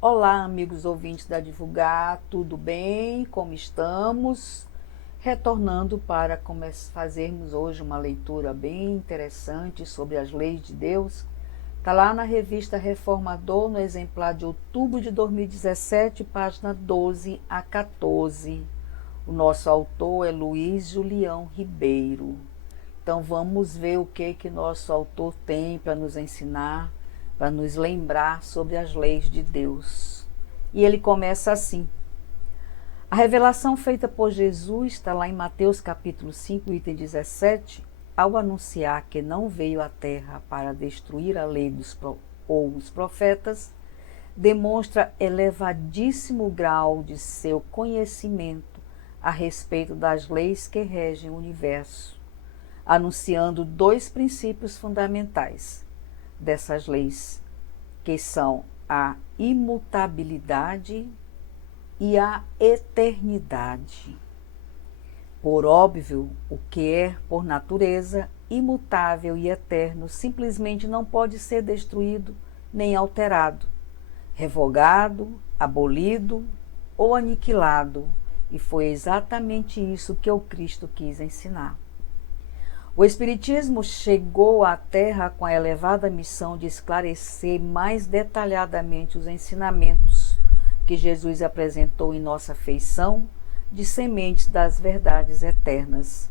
Olá, amigos ouvintes da Divulgar, tudo bem? Como estamos? Retornando para fazermos hoje uma leitura bem interessante sobre as leis de Deus. Está lá na revista Reformador, no exemplar de outubro de 2017, página 12 a 14. O nosso autor é Luiz Julião Ribeiro. Então vamos ver o que nosso autor tem para nos ensinar, para nos lembrar sobre as leis de Deus. E ele começa assim. A revelação feita por Jesus está lá em Mateus capítulo 5, item 17, ao anunciar que não veio à terra para destruir a lei ou os profetas, demonstra elevadíssimo grau de seu conhecimento a respeito das leis que regem o universo, anunciando dois princípios fundamentais dessas leis, que são a imutabilidade e a eternidade. Por óbvio, o que é, por natureza, imutável e eterno simplesmente não pode ser destruído nem alterado, revogado, abolido ou aniquilado, e foi exatamente isso que o Cristo quis ensinar. O Espiritismo chegou à Terra com a elevada missão de esclarecer mais detalhadamente os ensinamentos que Jesus apresentou em nossa feição de sementes das verdades eternas,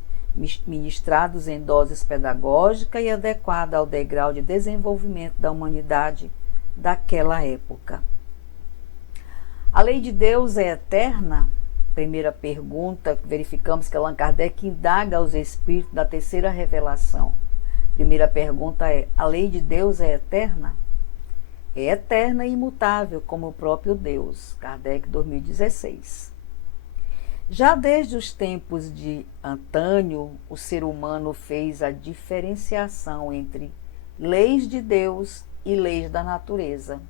ministrados em doses pedagógica e adequada ao degrau de desenvolvimento da humanidade daquela época. A lei de Deus é eterna? Primeira pergunta, verificamos que Allan Kardec indaga aos espíritos da terceira revelação. Primeira pergunta é: a lei de Deus é eterna? É eterna e imutável, como o próprio Deus. Kardec, 2016. Já desde os tempos de antânio, o ser humano fez a diferenciação entre leis de Deus e leis da natureza,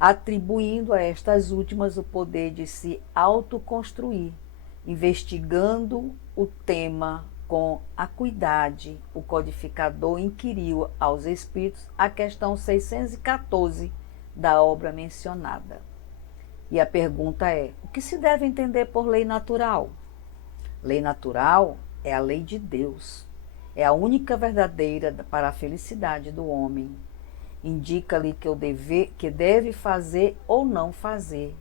atribuindo a estas últimas o poder de se autoconstruir. Investigando o tema com acuidade, o codificador inquiriu aos espíritos a questão 614 da obra mencionada. E a pergunta é: o que se deve entender por lei natural? Lei natural é a lei de Deus. É a única verdadeira para a felicidade do homem. Indica-lhe que deve fazer ou não fazer,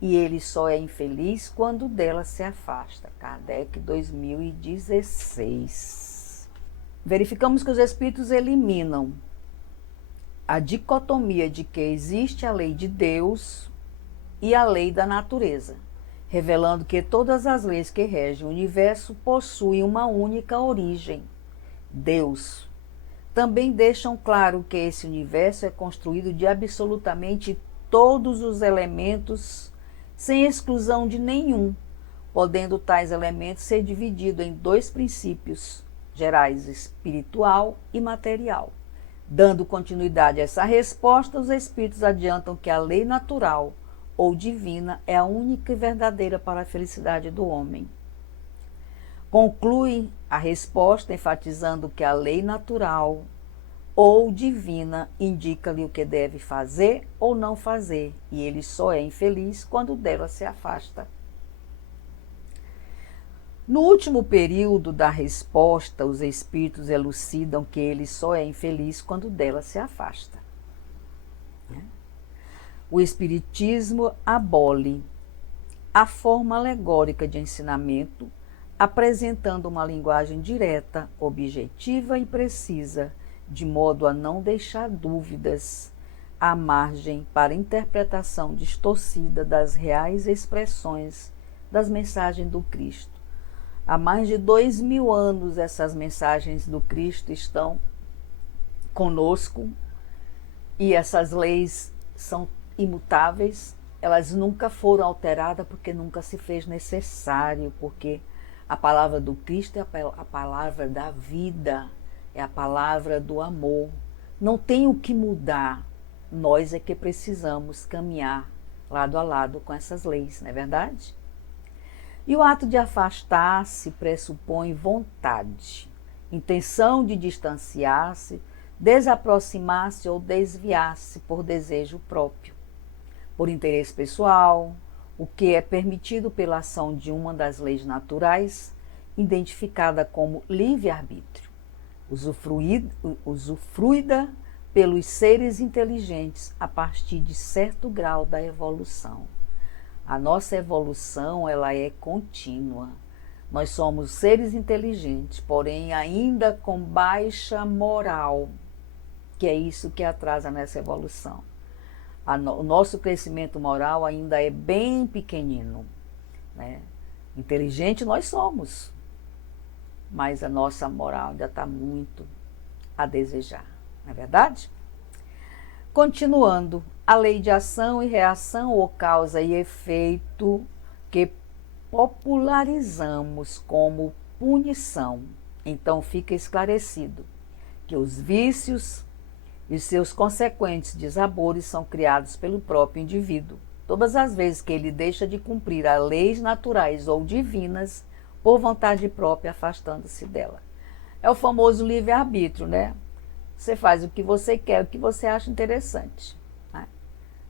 e ele só é infeliz quando dela se afasta. Kardec, 2016. Verificamos que os espíritos eliminam a dicotomia de que existe a lei de Deus e a lei da natureza, revelando que todas as leis que regem o universo possuem uma única origem: Deus. Também deixam claro que esse universo é construído de absolutamente todos os elementos, sem exclusão de nenhum, podendo tais elementos ser divididos em dois princípios gerais, espiritual e material. Dando continuidade a essa resposta, os espíritos adiantam que a lei natural ou divina é a única e verdadeira para a felicidade do homem. Conclui a resposta enfatizando que a lei natural ou divina indica-lhe o que deve fazer ou não fazer, e ele só é infeliz quando dela se afasta. No último período da resposta, os espíritos elucidam que ele só é infeliz quando dela se afasta. O Espiritismo abole a forma alegórica de ensinamento, apresentando uma linguagem direta, objetiva e precisa, de modo a não deixar dúvidas à margem para interpretação distorcida das reais expressões das mensagens do Cristo. Há mais de 2000 anos essas mensagens do Cristo estão conosco e essas leis são imutáveis. Elas nunca foram alteradas porque nunca se fez necessário, porque a palavra do Cristo é a palavra da vida, é a palavra do amor. Não tem o que mudar. Nós é que precisamos caminhar lado a lado com essas leis, não é verdade? E o ato de afastar-se pressupõe vontade, intenção de distanciar-se, desaproximar-se ou desviar-se por desejo próprio. por interesse pessoal, o que é permitido pela ação de uma das leis naturais, identificada como livre-arbítrio, usufruída pelos seres inteligentes a partir de certo grau da evolução. A nossa evolução, ela é contínua. Nós somos seres inteligentes, porém ainda com baixa moral, que é isso que atrasa nessa evolução. O nosso crescimento moral ainda é bem pequenino, né? Inteligente nós somos, mas a nossa moral ainda está muito a desejar, não é verdade? Continuando, a lei de ação e reação ou causa e efeito que popularizamos como punição. Então fica esclarecido que os vícios e seus consequentes dissabores são criados pelo próprio indivíduo. Todas as vezes que ele deixa de cumprir as leis naturais ou divinas por vontade própria, afastando-se dela. É o famoso livre-arbítrio, né? Você faz o que você quer, o que você acha interessante, né?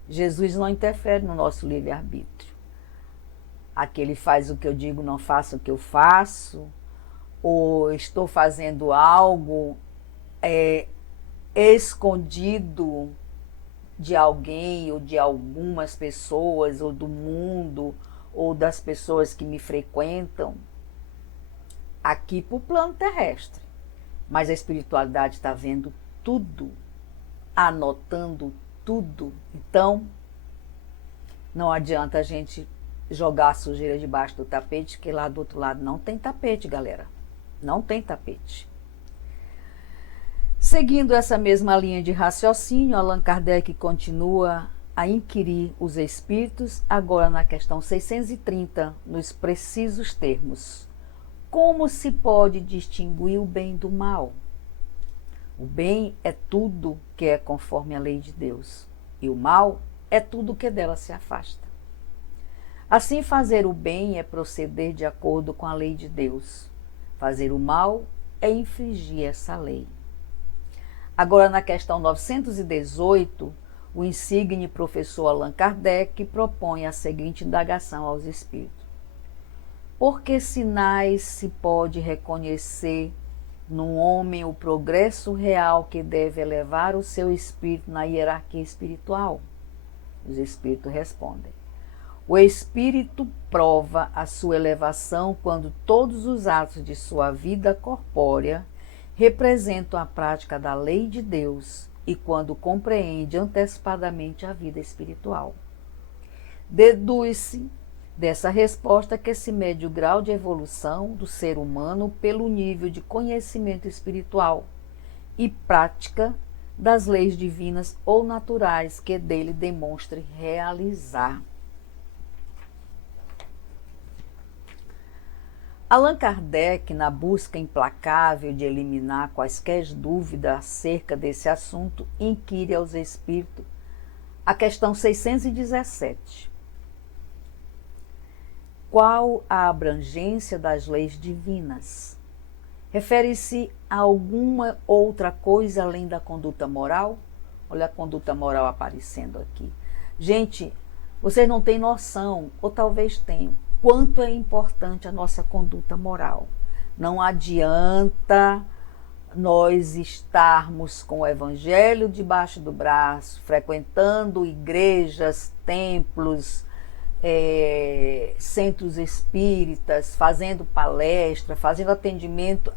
Jesus não interfere no nosso livre-arbítrio. Aquele faz o que eu digo, não faça o que eu faço, ou estou fazendo algo escondido de alguém ou de algumas pessoas ou do mundo ou das pessoas que me frequentam aqui para o plano terrestre. Mas a espiritualidade está vendo tudo, anotando tudo. Então, não adianta a gente jogar a sujeira debaixo do tapete, porque lá do outro lado não tem tapete, galera. Não tem tapete. Seguindo essa mesma linha de raciocínio, Allan Kardec continua a inquirir os espíritos, agora na questão 630, nos precisos termos. Como se pode distinguir o bem do mal? O bem é tudo que é conforme a lei de Deus, e o mal é tudo que dela se afasta. Assim, fazer o bem é proceder de acordo com a lei de Deus. Fazer o mal é infringir essa lei. Agora, na questão 918, o insigne professor Allan Kardec propõe a seguinte indagação aos espíritos. Por que sinais se pode reconhecer num homem o progresso real que deve elevar o seu espírito na hierarquia espiritual? Os espíritos respondem. O espírito prova a sua elevação quando todos os atos de sua vida corpórea representam a prática da lei de Deus e quando compreende antecipadamente a vida espiritual. Deduz-se dessa resposta que se mede o grau de evolução do ser humano pelo nível de conhecimento espiritual e prática das leis divinas ou naturais que dele demonstre realizar. Allan Kardec, na busca implacável de eliminar quaisquer dúvidas acerca desse assunto, inquire aos espíritos a questão 617. Qual a abrangência das leis divinas? Refere-se a alguma outra coisa além da conduta moral? Olha a conduta moral aparecendo aqui. Gente, vocês não têm noção, ou talvez tenham, quanto é importante a nossa conduta moral. Não adianta nós estarmos com o evangelho debaixo do braço, frequentando igrejas, templos, centros espíritas, fazendo palestra, fazendo atendimento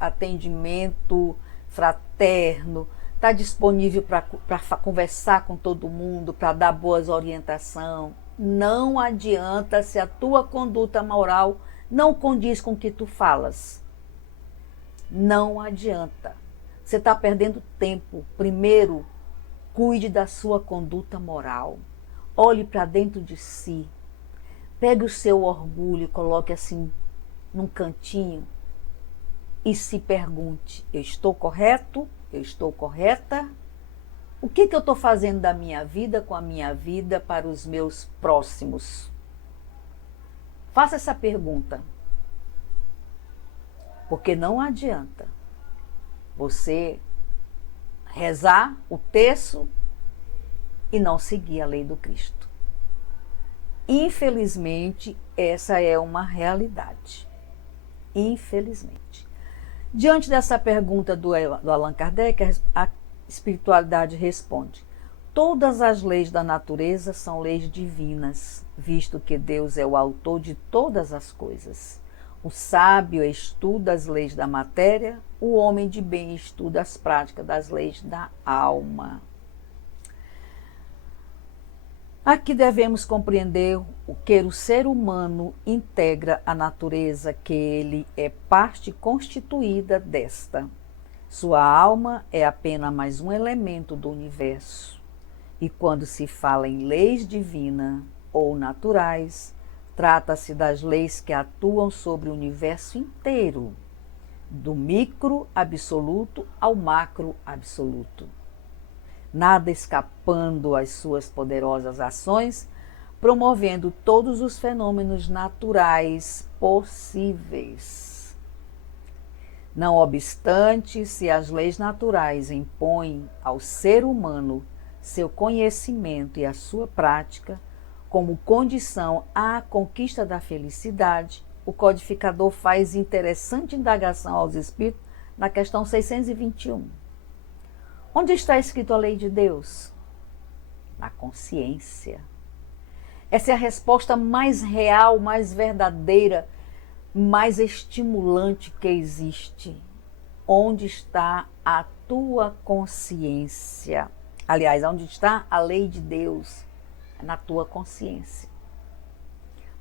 fraterno, está disponível para conversar com todo mundo, para dar boas orientações. Não adianta se a tua conduta moral não condiz com o que tu falas. Não adianta. Você está perdendo tempo. Primeiro, cuide da sua conduta moral. Olhe para dentro de si. Pegue o seu orgulho e coloque assim num cantinho e se pergunte, eu estou correto? Eu estou correta? O que eu estou fazendo da minha vida, com a minha vida, para os meus próximos? Faça essa pergunta. Porque não adianta você rezar o terço e não seguir a lei do Cristo. Infelizmente, essa é uma realidade. Infelizmente. Diante dessa pergunta do Allan Kardec, a espiritualidade responde: todas as leis da natureza são leis divinas, visto que Deus é o autor de todas as coisas. O sábio estuda as leis da matéria, o homem de bem estuda as práticas das leis da alma. Aqui devemos compreender o que o ser humano integra à natureza, que ele é parte constituída desta. Sua alma é apenas mais um elemento do universo. E quando se fala em leis divinas ou naturais, trata-se das leis que atuam sobre o universo inteiro, do micro absoluto ao macro absoluto. Nada escapando às suas poderosas ações, promovendo todos os fenômenos naturais possíveis. Não obstante, se as leis naturais impõem ao ser humano seu conhecimento e a sua prática como condição à conquista da felicidade, o codificador faz interessante indagação aos espíritos na questão 621. Onde está escrito a lei de Deus? Na consciência. Essa é a resposta mais real, mais verdadeira, mais estimulante que existe. Onde está a tua consciência? Aliás, onde está a lei de Deus? Na tua consciência.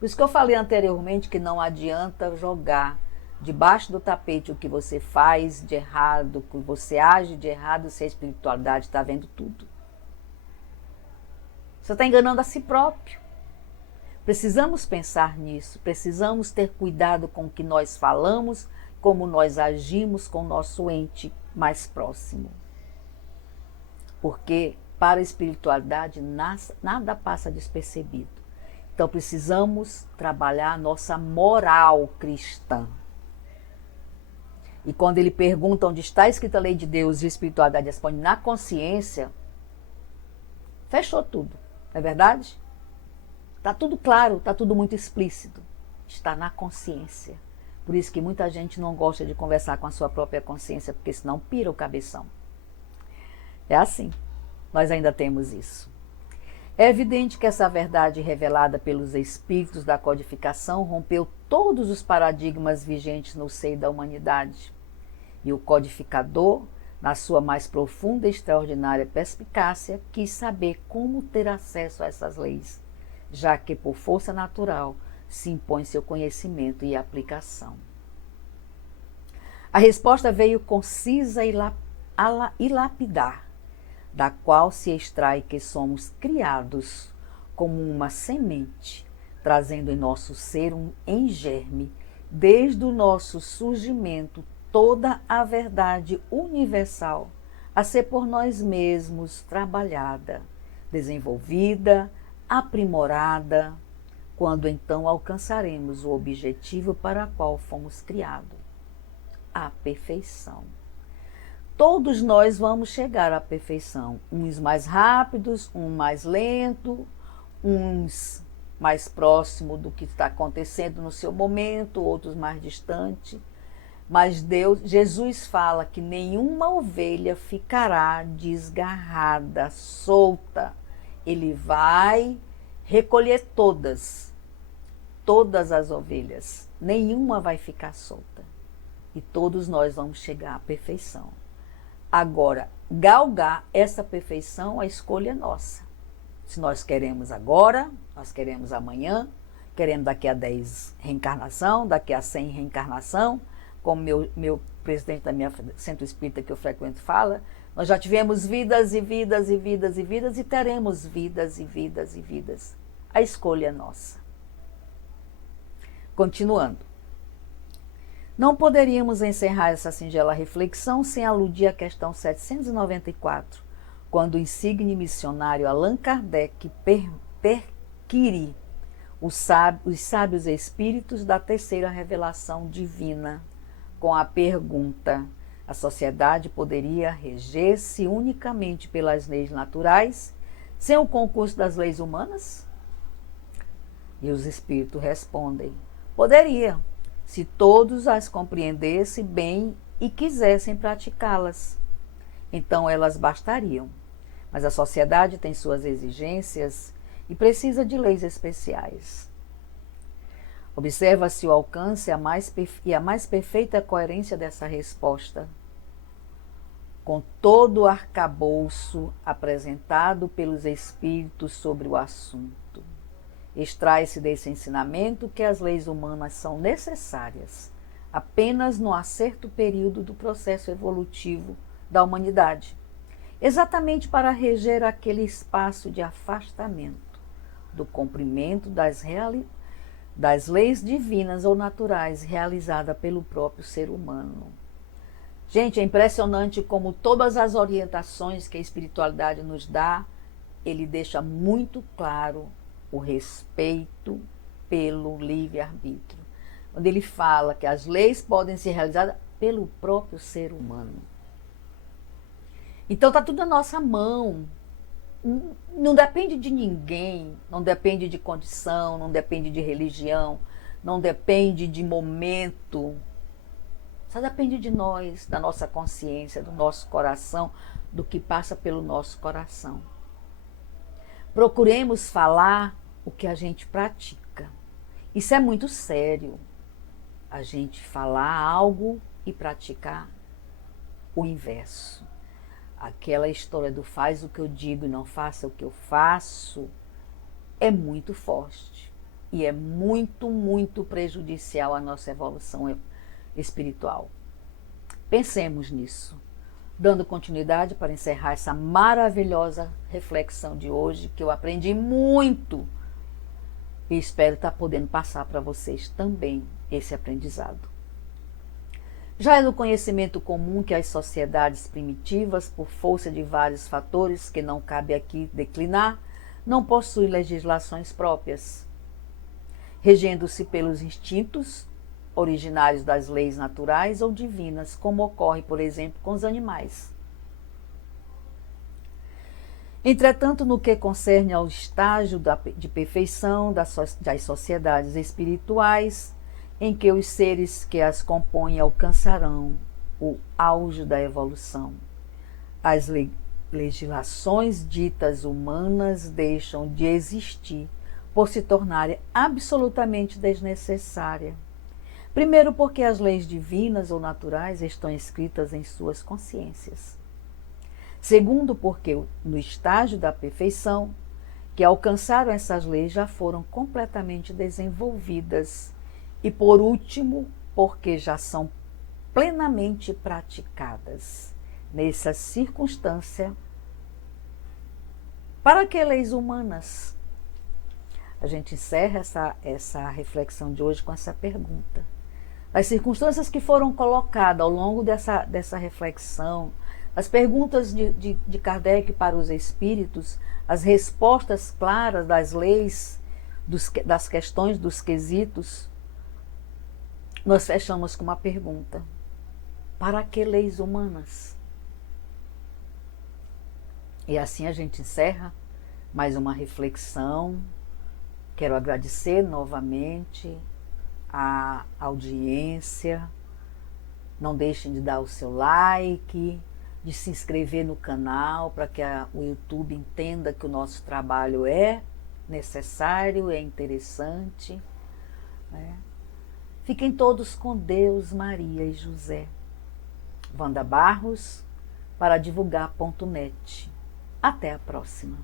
Por isso que eu falei anteriormente que não adianta jogar debaixo do tapete o que você faz de errado, o que você age de errado, se a espiritualidade está vendo tudo. Você está enganando a si próprio. Precisamos pensar nisso, precisamos ter cuidado com o que nós falamos, como nós agimos com o nosso ente mais próximo. Porque para a espiritualidade nada passa despercebido. Então precisamos trabalhar a nossa moral cristã. E quando ele pergunta onde está escrita a lei de Deus e a espiritualidade responde na consciência, fechou tudo, não é verdade? Está tudo claro, está tudo muito explícito. Está na consciência. Por isso que muita gente não gosta de conversar com a sua própria consciência, porque senão pira o cabeção. É assim, nós ainda temos isso. É evidente que essa verdade revelada pelos espíritos da codificação rompeu todos os paradigmas vigentes no seio da humanidade. E o codificador, na sua mais profunda e extraordinária perspicácia, quis saber como ter acesso a essas leis, já que por força natural se impõe seu conhecimento e aplicação. A resposta veio concisa e lapidar, da qual se extrai que somos criados como uma semente, trazendo em nosso ser em germe, desde o nosso surgimento, toda a verdade universal, a ser por nós mesmos trabalhada, desenvolvida, aprimorada, quando então alcançaremos o objetivo para o qual fomos criados, a perfeição. Todos nós vamos chegar à perfeição, uns mais rápidos, uns mais lentos, uns mais próximos do que está acontecendo no seu momento, outros mais distantes. Mas Jesus fala que nenhuma ovelha ficará desgarrada, solta. Ele vai recolher todas as ovelhas. Nenhuma vai ficar solta. E todos nós vamos chegar à perfeição. Agora, galgar essa perfeição, a escolha é nossa. Se nós queremos agora, nós queremos amanhã, queremos daqui a 10 reencarnação, daqui a 100 reencarnação, como meu presidente da minha centro espírita que eu frequento fala, nós já tivemos vidas e vidas e vidas e vidas e teremos vidas e vidas e vidas. A escolha é nossa. Continuando. Não poderíamos encerrar essa singela reflexão sem aludir à questão 794, quando o insigne missionário Allan Kardec perquire os sábios espíritos da terceira revelação divina, com a pergunta: a sociedade poderia reger-se unicamente pelas leis naturais, sem o concurso das leis humanas? E os espíritos respondem: poderia, se todos as compreendessem bem e quisessem praticá-las. Então elas bastariam. Mas a sociedade tem suas exigências e precisa de leis especiais. Observa-se o alcance e a mais perfeita coerência dessa resposta. Com todo o arcabouço apresentado pelos espíritos sobre o assunto, extrai-se desse ensinamento que as leis humanas são necessárias apenas no certo período do processo evolutivo da humanidade, exatamente para reger aquele espaço de afastamento do cumprimento das leis divinas ou naturais realizada pelo próprio ser humano. Gente, é impressionante como todas as orientações que a espiritualidade nos dá, ele deixa muito claro o respeito pelo livre-arbítrio. Quando ele fala que as leis podem ser realizadas pelo próprio ser humano. Então está tudo na nossa mão. Não depende de ninguém, não depende de condição, não depende de religião, não depende de momento. Só depende de nós, da nossa consciência, do nosso coração, do que passa pelo nosso coração. Procuremos falar o que a gente pratica. Isso é muito sério. A gente falar algo e praticar o inverso. Aquela história do faz o que eu digo e não faça o que eu faço é muito forte. E é muito, muito prejudicial à nossa evolução espiritual. Pensemos nisso, dando continuidade para encerrar essa maravilhosa reflexão de hoje, que eu aprendi muito e espero estar podendo passar para vocês também esse aprendizado. Já é do conhecimento comum que as sociedades primitivas, por força de vários fatores que não cabe aqui declinar, não possuem legislações próprias, regendo-se pelos instintos originários das leis naturais ou divinas, como ocorre, por exemplo, com os animais. Entretanto, no que concerne ao estágio de perfeição das sociedades espirituais, em que os seres que as compõem alcançarão o auge da evolução, as legislações ditas humanas deixam de existir por se tornarem absolutamente desnecessárias. Primeiro, porque as leis divinas ou naturais estão escritas em suas consciências. Segundo, porque no estágio da perfeição que alcançaram essas leis já foram completamente desenvolvidas. E por último, porque já são plenamente praticadas. Nessa circunstância, para que leis humanas? A gente encerra essa reflexão de hoje com essa pergunta. As circunstâncias que foram colocadas ao longo dessa reflexão, as perguntas de Kardec para os espíritos, as respostas claras das leis, das questões, dos quesitos, nós fechamos com uma pergunta: para que leis humanas? E assim a gente encerra mais uma reflexão. Quero agradecer novamente a audiência. Não deixem de dar o seu like, de se inscrever no canal para que o YouTube entenda que o nosso trabalho é necessário, é interessante, né? Fiquem todos com Deus, Maria e José. Wanda Barros, para divulgar.net. Até a próxima.